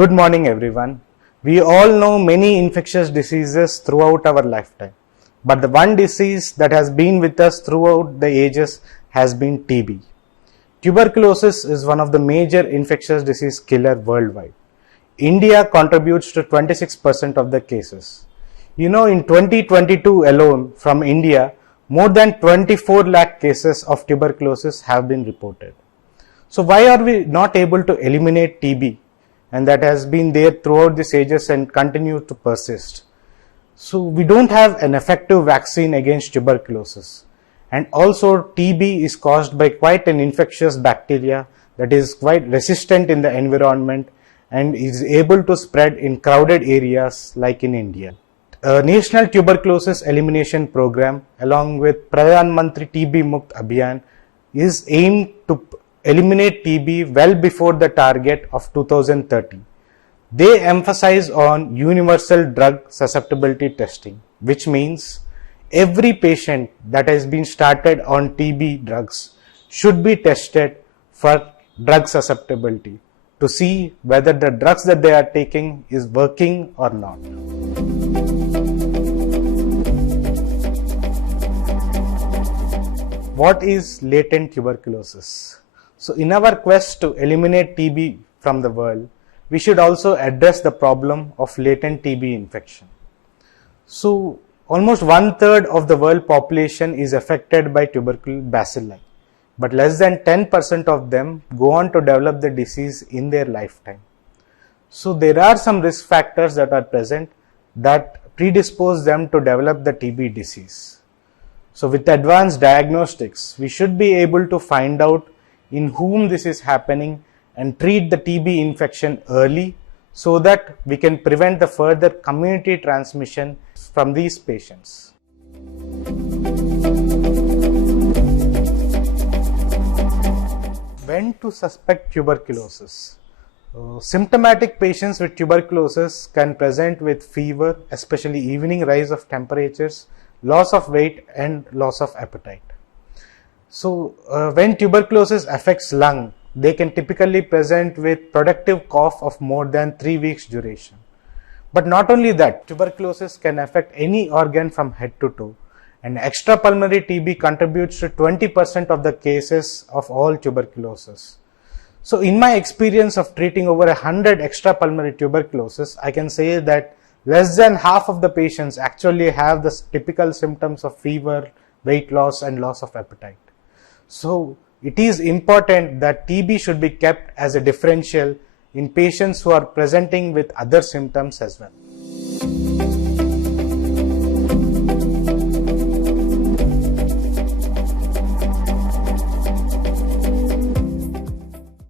Good morning, everyone. We all know many infectious diseases throughout our lifetime, but the one disease that has been with us throughout the ages has been TB. Tuberculosis is one of the major infectious disease killer worldwide. India contributes to 26% of the cases. In 2022 alone from India, more than 24 lakh cases of tuberculosis have been reported. So why are we not able to eliminate TB? And that has been there throughout these ages and continue to persist. So we don't have an effective vaccine against tuberculosis. And also TB is caused by quite an infectious bacteria that is quite resistant in the environment and is able to spread in crowded areas like in India. A National Tuberculosis Elimination Program along with Pradhan Mantri TB Mukt Abhiyan is aimed to eliminate TB well before the target of 2030. They emphasize on universal drug susceptibility testing, which means every patient that has been started on TB drugs should be tested for drug susceptibility to see whether the drugs that they are taking is working or not. What is latent tuberculosis? So in our quest to eliminate TB from the world, we should also address the problem of latent TB infection. So almost 1/3 of the world population is affected by tuberculosis bacilli, but less than 10% of them go on to develop the disease in their lifetime. So there are some risk factors that are present that predispose them to develop the TB disease. So with advanced diagnostics, we should be able to find out in whom this is happening and treat the TB infection early so that we can prevent the further community transmission from these patients. When to suspect tuberculosis? Symptomatic patients with tuberculosis can present with fever, especially evening rise of temperatures, loss of weight and loss of appetite. So when tuberculosis affects lung, they can typically present with productive cough of more than 3 weeks duration. But not only that, tuberculosis can affect any organ from head to toe, and extrapulmonary TB contributes to 20% of the cases of all tuberculosis. So in my experience of treating over 100 extrapulmonary tuberculosis, I can say that less than half of the patients actually have the typical symptoms of fever, weight loss and loss of appetite. So it is important that TB should be kept as a differential in patients who are presenting with other symptoms as well.